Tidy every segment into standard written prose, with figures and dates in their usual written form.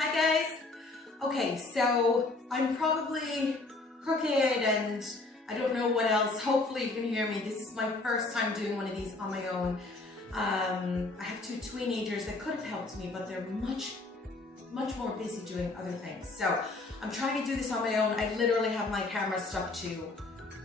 Hi guys! Okay, so I'm probably crooked and I don't know what else. Hopefully you can hear me. This is my first time doing one of these on my own. I have two teenagers that could have helped me, but they're much more busy doing other things. So I'm trying to do this on my own. I literally have my camera stuck to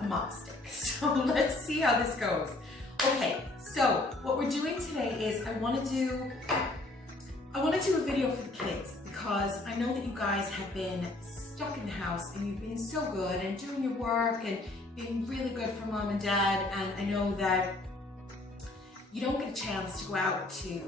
a mop stick. So let's see how this goes. Okay, so what we're doing today is I want to do a video for the kids because I know that you guys have been stuck in the house and you've been so good and doing your work and being really good for mom and dad, and I know that you don't get a chance to go out to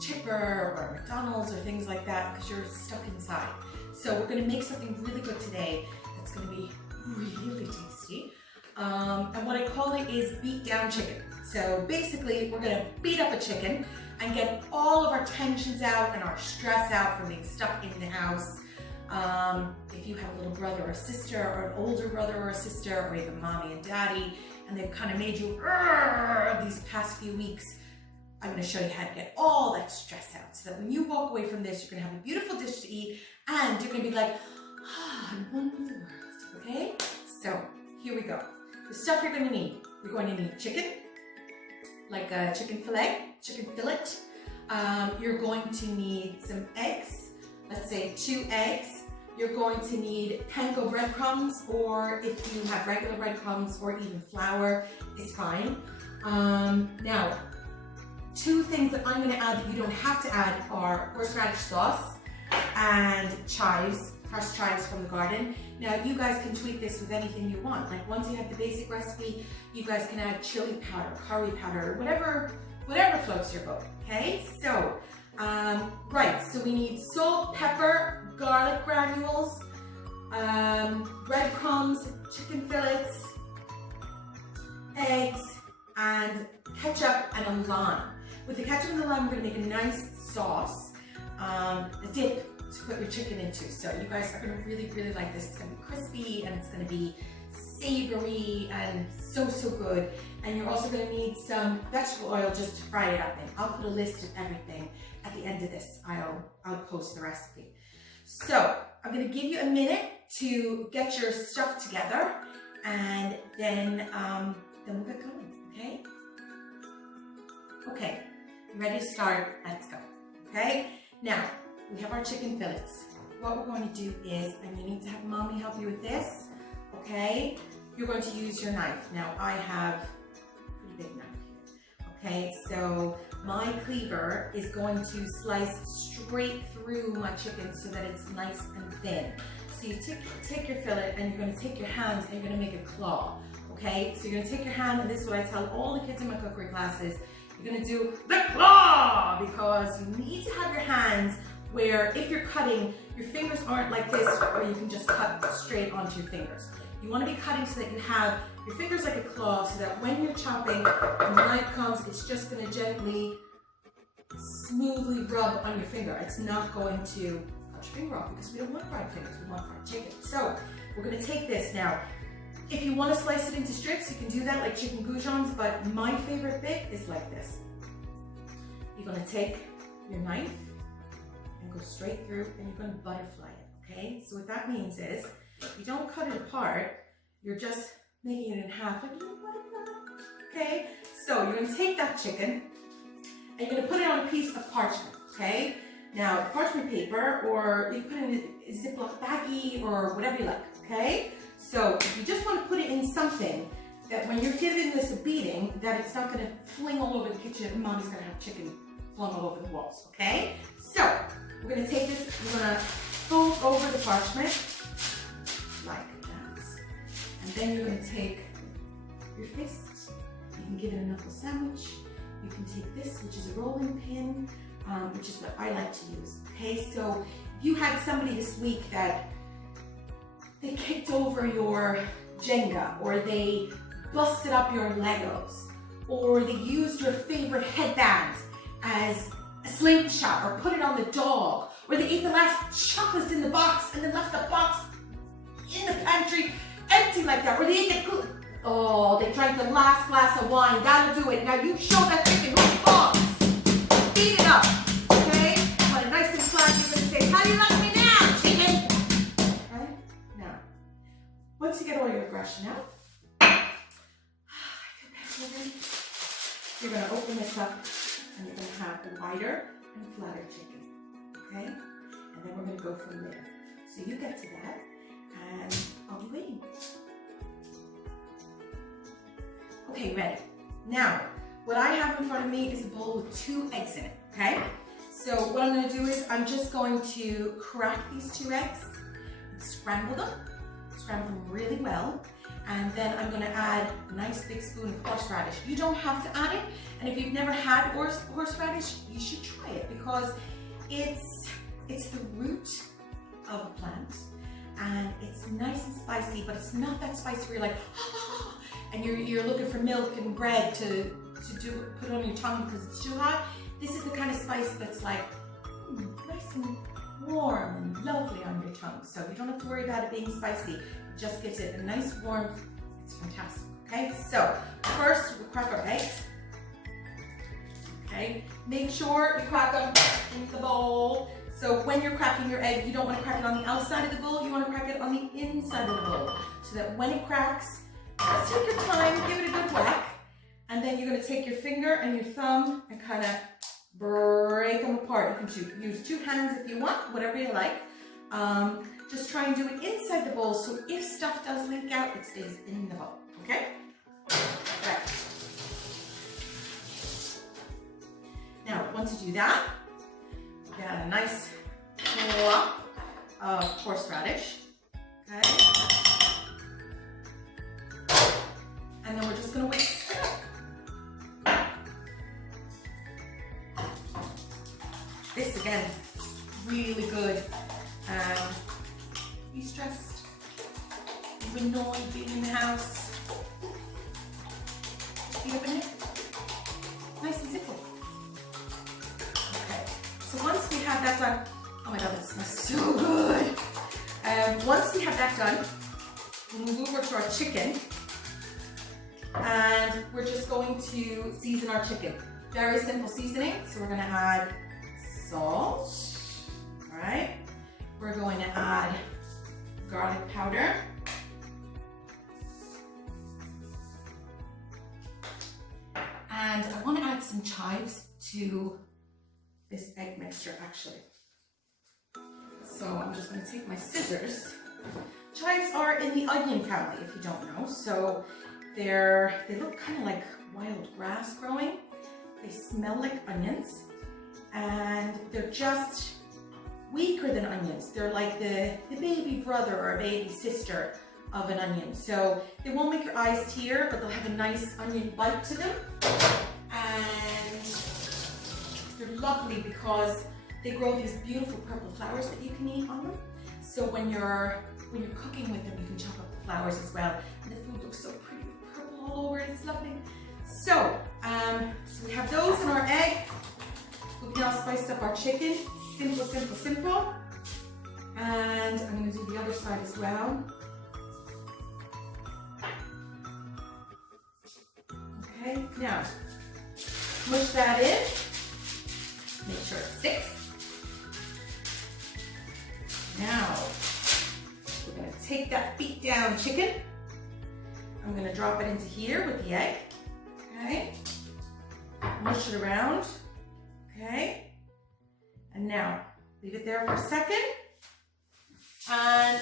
Chipper or McDonald's or things like that because you're stuck inside. So we're going to make something really good today that's going to be really tasty. And what I call it is beat down chicken. So basically we're going to beat up a chicken and get all of our tensions out and our stress out from being stuck in the house. If you have a little brother or sister or an older brother or a sister or even mommy and daddy and they've kind of made you these past few weeks, I'm going to show you how to get all that stress out so that when you walk away from this, you're going to have a beautiful dish to eat and you're going to be like, I'm one with the world, okay? So here we go. The stuff you're going to need. You're going to need chicken, like a chicken fillet. You're going to need some eggs, let's say 2 eggs. You're going to need panko breadcrumbs, or if you have regular breadcrumbs or even flour, is fine. Now, 2 things that I'm going to add that you don't have to add are horseradish sauce and chives, fresh chives from the garden. Now, you guys can tweak this with anything you want. Like once you have the basic recipe, you guys can add chili powder, curry powder, whatever floats your boat, okay? So, so we need salt, pepper, garlic granules, breadcrumbs, chicken fillets, eggs, and ketchup and a lime. With the ketchup and the lime, we're gonna make a nice sauce, a dip to put your chicken into. So you guys are gonna really like this. It's gonna be crispy and it's gonna be savory and so good. And you're also gonna need some vegetable oil just to fry it up in. I'll put a list of everything at the end of this. I'll post the recipe. So I'm gonna give you a minute to get your stuff together and then we'll get going, okay? Okay, you ready to start? Let's go, okay? Now, we have our chicken fillets. What we're going to do is, and you need to have mommy help you with this, okay? You're going to use your knife. Now, I have a pretty big knife here, okay? So my cleaver is going to slice straight through my chicken so that it's nice and thin. So you take your fillet and you're going to take your hands and you're going to make a claw, okay? So you're going to take your hand, and this is what I tell all the kids in my cookery classes, you're going to do the claw because you need to have your hands where if you're cutting, your fingers aren't like this where you can just cut straight onto your fingers. You want to be cutting so that you have your fingers like a claw so that when you're chopping and the knife comes, it's just going to gently, smoothly rub on your finger. It's not going to cut your finger off because we don't want fried fingers, we want fried chicken. So we're going to take this now. If you want to slice it into strips, you can do that like chicken goujons, but my favorite bit is like this. You're going to take your knife and go straight through and you're going to butterfly it, okay? So what that means is you don't cut it apart, you're just making it in half like a little butterfly, okay? So you're going to take that chicken and you're going to put it on a piece of parchment, okay? Now, parchment paper, or you put it in a Ziploc baggie or whatever you like, okay? So if you just want to put it in something that when you're giving this a beating, that it's not going to fling all over the kitchen and mommy's going to have chicken flung all over the walls, okay? So we're going to take this, we're going to fold over the parchment like that. And then you're going to take your fist, you can give it a knuckle sandwich, you can take this, which is a rolling pin, which is what I like to use, okay? So if you had somebody this week that they kicked over your Jenga, or they busted up your Legos, or they used your favorite headband as a slingshot, or put it on the dog, or they ate the last chocolates in the box and then left the box in the pantry empty like that, or they ate the they drank the last glass of wine. That'll do it. Now you show that chicken who's off. Beat it up, okay? When a nice and flat, you're gonna say, how do you like get all your aggression out. I feel better already. You're going to open this up and you're going to have a wider and flatter chicken, okay? And then we're going to go from there. So you get to that and I'll be waiting. Okay, ready. Now, what I have in front of me is a bowl with 2 eggs in it, okay? So what I'm going to do is I'm just going to crack these 2 eggs and scramble them really well. And then I'm going to add a nice big spoon of horseradish. You don't have to add it. And if you've never had horseradish, you should try it because it's the root of a plant. And it's nice and spicy, but it's not that spicy where you're like, oh, and you're looking for milk and bread to put on your tongue because it's too hot. This is the kind of spice that's like nice and warm and lovely on your tongue. So you don't have to worry about it being spicy. It just gives it a nice warmth. It's fantastic, okay? So first we'll crack our eggs. Okay, make sure you crack them in the bowl. So when you're cracking your egg, you don't want to crack it on the outside of the bowl, you want to crack it on the inside of the bowl. So that when it cracks, just take your time, give it a good whack. And then you're going to take your finger and your thumb and kind of break them apart. You can use 2 hands if you want, whatever you like. Just try and do it inside the bowl so if stuff does leak out, it stays in the bowl, okay? Right. Now, once you do that, you add a nice plop of horseradish, okay? And then we're just going to whisk it up. This again, really good. You stressed, you annoyed being in the house. Just beat up in it. Nice and simple. Okay, so once we have that done, oh my god, that smells so good. Once we have that done, we'll move over to our chicken. And we're just going to season our chicken. Very simple seasoning. So we're going to add salt, all right? We're going to add garlic powder. And I want to add some chives to this egg mixture actually. So I'm just going to take my scissors. Chives are in the onion family if you don't know. So they look kind of like wild grass growing. They smell like onions and they're just weaker than onions. They're like the baby brother or baby sister of an onion. So they won't make your eyes tear, but they'll have a nice onion bite to them. And they're lovely because they grow these beautiful purple flowers that you can eat on them. So when you're cooking with them, you can chop up the flowers as well. And the food looks so pretty with purple all over it. It's lovely. So, so we have those in our egg. We've now spiced up our chicken. Simple, simple, simple. And I'm going to do the other side as well. Okay, now mush that in. Make sure it sticks. Now we're going to take that beat down chicken. I'm going to drop it into here with the egg. Okay, mush it around. Okay. And now, leave it there for a second. And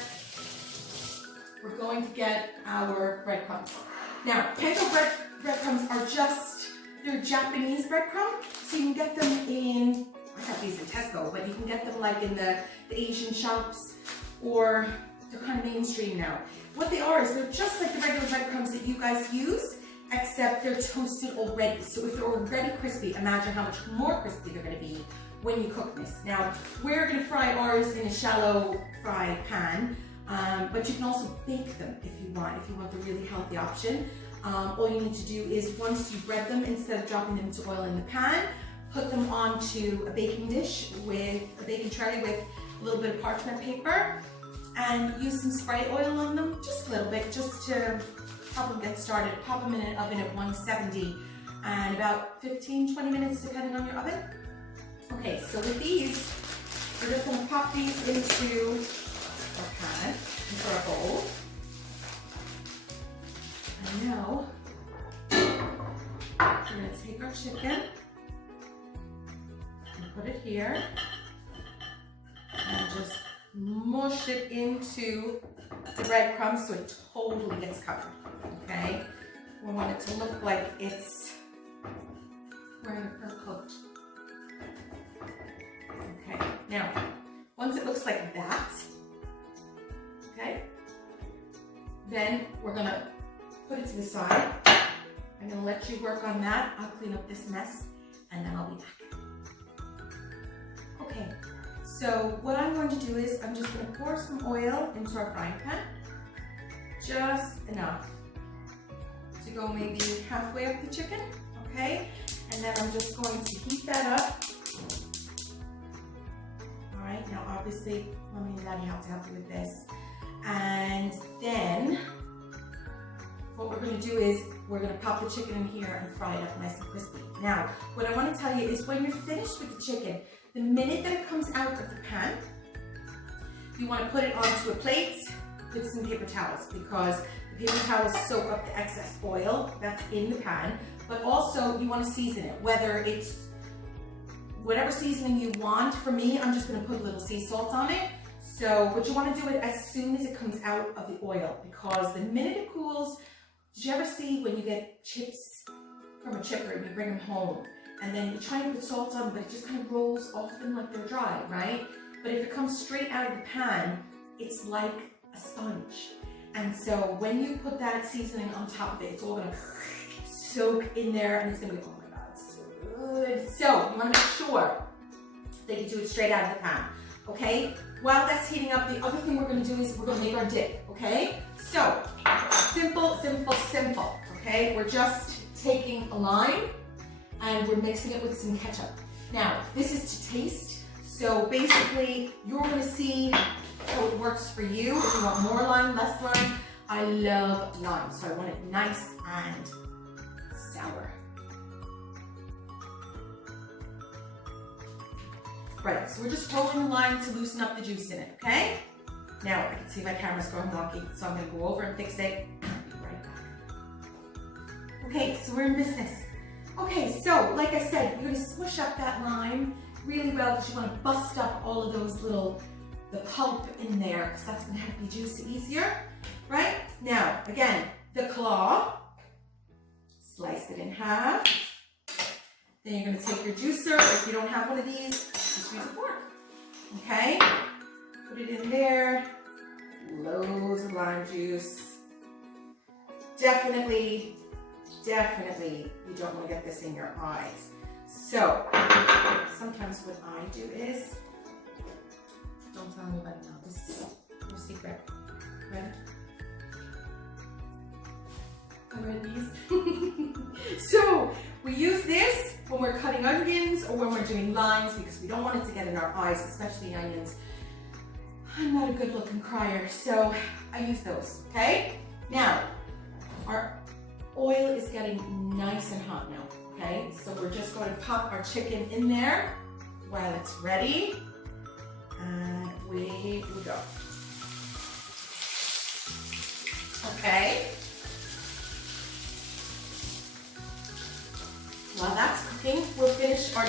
we're going to get our breadcrumbs. Now, panko breadcrumbs are they're Japanese breadcrumbs. So you can get them in, I got these in Tesco, but you can get them like in the Asian shops, or they're kind of mainstream now. What they are is they're just like the regular breadcrumbs that you guys use, except they're toasted already. So if they're already crispy, imagine how much more crispy they're going to be when you cook this. Now, we're going to fry ours in a shallow fry pan, but you can also bake them if you want the really healthy option. All you need to do is once you bread them, instead of dropping them into oil in the pan, put them onto a baking dish with a baking tray with a little bit of parchment paper and use some spray oil on them, just a little bit, just to help them get started. Pop them in an oven at 170 and about 15-20 minutes depending on your oven. Okay, so with these, we're just going to pop these into our pan, into our bowl. now, we're going to take our chicken and put it here and just mush it into the breadcrumbs so it totally gets covered, okay? We want it to look like it's wearing a fur coat. Okay, now, once it looks like that, okay, then we're gonna put it to the side. I'm gonna let you work on that. I'll clean up this mess and then I'll be back. Okay, so what I'm going to do is I'm just gonna pour some oil into our frying pan, just enough to go maybe halfway up the chicken, okay? And then I'm just going to heat that up. All right, now obviously, Mommy and Daddy have to help you with this. And then what we're gonna do is we're gonna pop the chicken in here and fry it up nice and crispy. Now, what I wanna tell you is when you're finished with the chicken, the minute that it comes out of the pan, you wanna put it onto a plate with some paper towels, because the paper towels soak up the excess oil that's in the pan, but also you wanna season it, whether it's whatever seasoning you want. For me, I'm just gonna put a little sea salt on it. So, but you wanna do it as soon as it comes out of the oil, because the minute it cools, did you ever see when you get chips from a chipper and you bring them home and then you try to put salt on them, but it just kind of rolls off them like they're dry, right? But if it comes straight out of the pan, it's like a sponge. And so when you put that seasoning on top of it, it's all gonna soak in there and it's gonna be, oh my God, so good. So you wanna make sure that you do it straight out of the pan, okay? While that's heating up, the other thing we're gonna do is we're gonna make our dip, okay? So, simple, simple, simple, okay? We're just taking a lime and we're mixing it with some ketchup. Now, this is to taste, so basically you're gonna see how it works for you. If you want more lime, less lime. I love lime, so I want it nice and sour. Right, so we're just rolling the lime to loosen up the juice in it, okay? Now, I can see my camera's going wonky, so I'm gonna go over and fix it. I'll be right back. Okay, so we're in business. Okay, so like I said, you're gonna smush up that lime really well because you wanna bust up all of those the pulp in there, because that's gonna help you juice it easier, right? Now, again, the claw, slice it in half. Then you're gonna take your juicer, or if you don't have one of these, just use a fork, okay? Put it in there, loads of lime juice. Definitely, you don't want to get this in your eyes. So, sometimes what I do is, don't tell anybody now, this is no secret. Ready? I read these. So, we use this when we're cutting onions or when we're doing limes, because we don't want it to get in our eyes, especially onions. I'm not a good looking crier, so I use those, okay? Now, our oil is getting nice and hot now, okay? So we're just going to pop our chicken in there while it's ready, and we go. Okay? While that's cooking, we'll finish our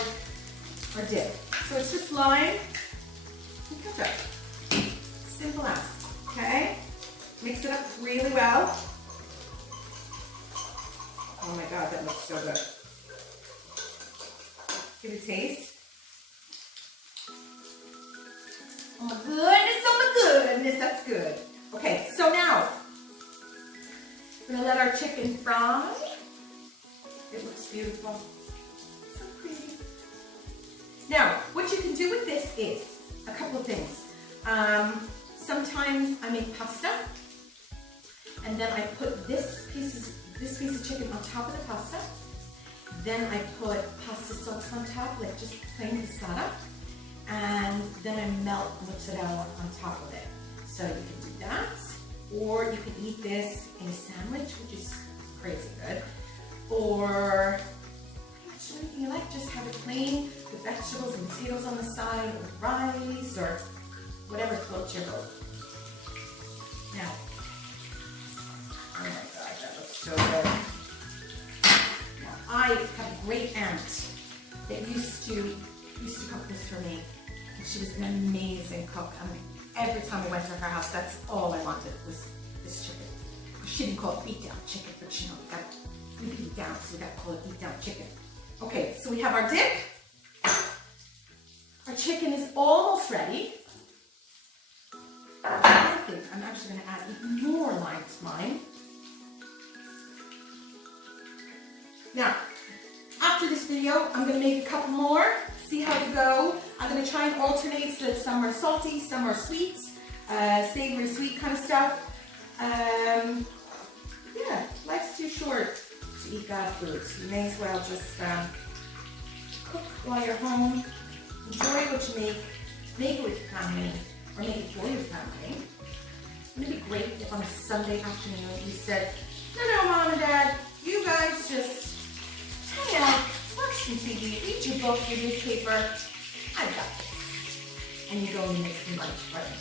dip. So it's just lime and ketchup. Simple as, okay? Mix it up really well. Oh my God, that looks so good. Give it a taste. Oh my goodness, that's good. Okay, so now, we're gonna let our chicken fry. It looks beautiful. So pretty. Now, what you can do with this is a couple of things. Sometimes I make pasta, and then I put this piece of chicken on top of the pasta. Then I put pasta sauce on top, like just plain passata, and then I melt mozzarella on top of it. So you can do that, or you can eat this in a sandwich, which is crazy good, or pretty much anything you like. Just have it plain with vegetables and potatoes on the side, or rice, or whatever floats your boat. Now, oh my God, that looks so good. Now, I have a great aunt that used to cook this for me. And she was an amazing cook. I mean, every time I went to her house, that's all I wanted was this chicken. She didn't call it beat down chicken, but you know, we beat it down, so we got to call it beat down chicken. Okay, so we have our dip. Our chicken is almost ready. I think I'm actually going to add even more lime to mine. Now, after this video, I'm going to make a couple more, see how they go. I'm going to try and alternate so that some are salty, some are sweet, savory, sweet kind of stuff. Yeah, life's too short to eat bad food. So you may as well just cook while you're home. Enjoy what you make it with your family, or make it for your family. Wouldn't it be great if on a Sunday afternoon you said, no, Mom and Dad, you guys just hang out, watch some TV, read your book, your newspaper, I've got this. And you go and make some lunch for them.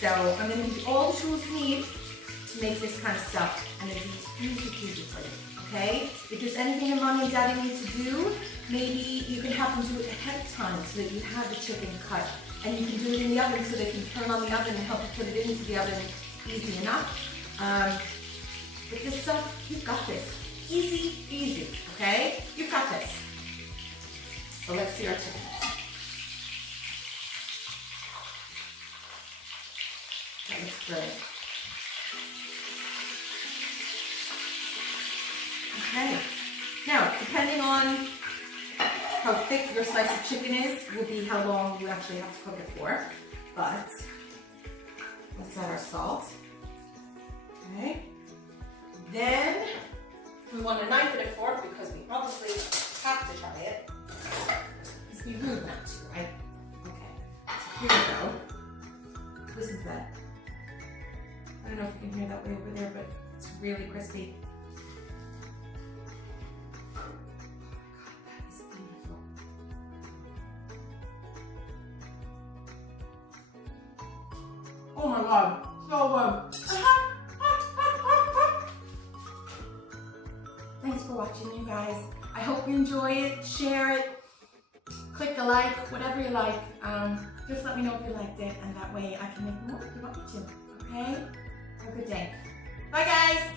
So I'm going to give you all the tools you need to make this kind of stuff, and it's easy peasy for you, okay? If there's anything that Mommy and Daddy need to do, maybe you can have them do it ahead of time so that you have the chicken cut, and you can do it in the oven so they can turn on the oven and help you put it into the oven easy enough. With this stuff, you've got this. Easy, okay? You've got this. So let's see our chicken. That looks good. Okay. Now, depending on how thick your slice of chicken is, will be how long you actually have to cook it for. But let's add our salt. Okay. Then we want a knife and a fork because we obviously have to try it. It's be rude not to, right? Okay. So here we go. Listen to that. I don't know if you can hear that way over there, but it's really crispy. Oh my God, so good. Thanks for watching, you guys. I hope you enjoy it. Share it. Click the like, whatever you like. Just let me know if you liked it, and that way I can make more if you want me to. Okay? Have a good day. Bye, guys.